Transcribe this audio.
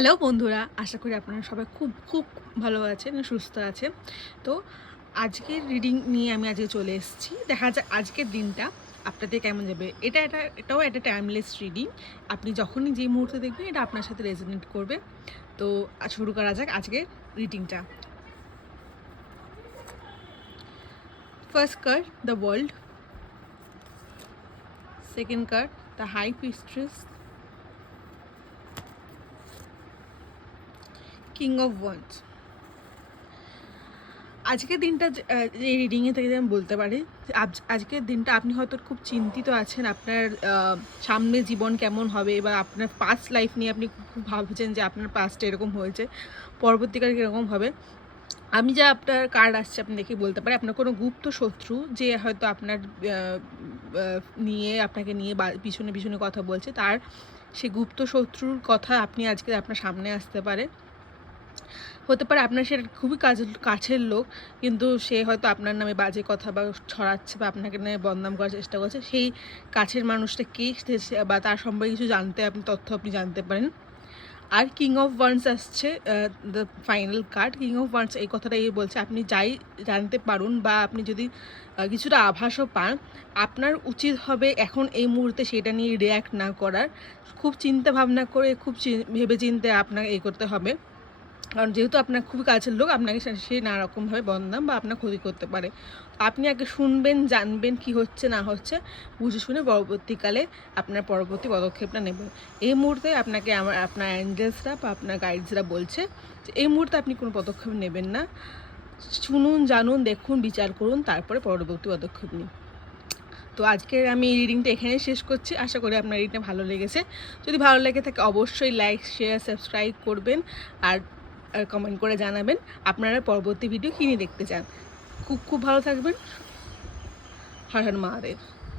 Hello বন্ধুরা, আশা করি আপনারা সবাই খুব খুব ভালো আছেন, সুস্থ আছেন। তো আজকের রিডিং নিয়ে আমি আজকে চলে এসেছি। দেখা যাক আজকের দিনটা আপনাদের কেমন যাবে। এটাও একটা টাইমলেস রিডিং। আপনি যখনই যে মুহূর্তে দেখবেন এটা আপনার সাথে রেজোনেট করবে। তো শুরু করা যাক আজকের রিডিংটা। First card the world, second card the high priestess, king of wands. আজকের দিনটা এই রিডিংয়ে থেকে আমি বলতে পারি আজকের দিনটা আপনি হয়তো খুব চিন্তিত আছেন আপনার সামনে জীবন কেমন হবে, বা আপনার পাস্ট লাইফ নিয়ে আপনি খুব ভাবছেন যে আপনার পাস্টে এরকম হয়েছে, পরবর্তীকালে কীরকম হবে। আমি যা আপনার কার্ড আসছে আপনি দেখে বলতে পারি আপনার কোনো গুপ্ত শত্রু যে হয়তো আপনার আপনাকে নিয়ে পিছনে পিছনে কথা বলছে, তার সেই গুপ্ত শত্রুর কথা আপনি আজকে আপনার সামনে আসতে পারে। হতে পারে আপনার সেটা খুবই কাছের লোক, কিন্তু সে হয়তো আপনার নামে বাজে কথা বা ছড়াচ্ছে বা আপনাকে নিয়ে বদনাম করার চেষ্টা করছে। সেই কাছের মানুষটা কে বা তার সম্পর্কে কিছু তথ্য আপনি জানতে পারেন। আর কিং অফ ওয়ান্ডস আসছে, the final card. King of wands এই কথাটা বলছে আপনি যাই জানতে পারুন বা আপনি যদি কিছুটা আভাসও পান, আপনার উচিত হবে এখন এই মুহূর্তে সেটা নিয়ে রিয়্যাক্ট না করার। খুব চিন্তা ভাবনা করে ভেবে চিন্তে আপনাকে করতে হবে, কারণ যেহেতু আপনার খুবই কাছের লোক, আপনাকে সে নানা রকমভাবে বদনাম বা আপনার ক্ষতি করতে পারে। আপনি আগে শুনবেন, জানবেন কি হচ্ছে না হচ্ছে, বুঝে শুনে পরবর্তীকালে আপনার পরবর্তী পদক্ষেপটা নেবেন। এই মুহূর্তে আপনাকে আপনার অ্যাঞ্জেলসরা বা আপনার গাইডসরা বলছে যে এই মুহূর্তে আপনি কোনো পদক্ষেপ নেবেন না। শুনুন, জানুন, দেখুন, বিচার করুন, তারপরে পরবর্তী পদক্ষেপ নিন। তো আজকের আমি এই রিডিংটা এখানেই শেষ করছি। আশা করি আপনার রিডিংটা ভালো লেগেছে। যদি ভালো লেগে থাকে অবশ্যই লাইক, শেয়ার, সাবস্ক্রাইব করবেন আর কমেন্ট করে জানাবেন আপনারা পরবর্তী ভিডিও কী নিয়ে দেখতে চান। খুব খুব ভালো থাকবেন। হর হর মহাদেব।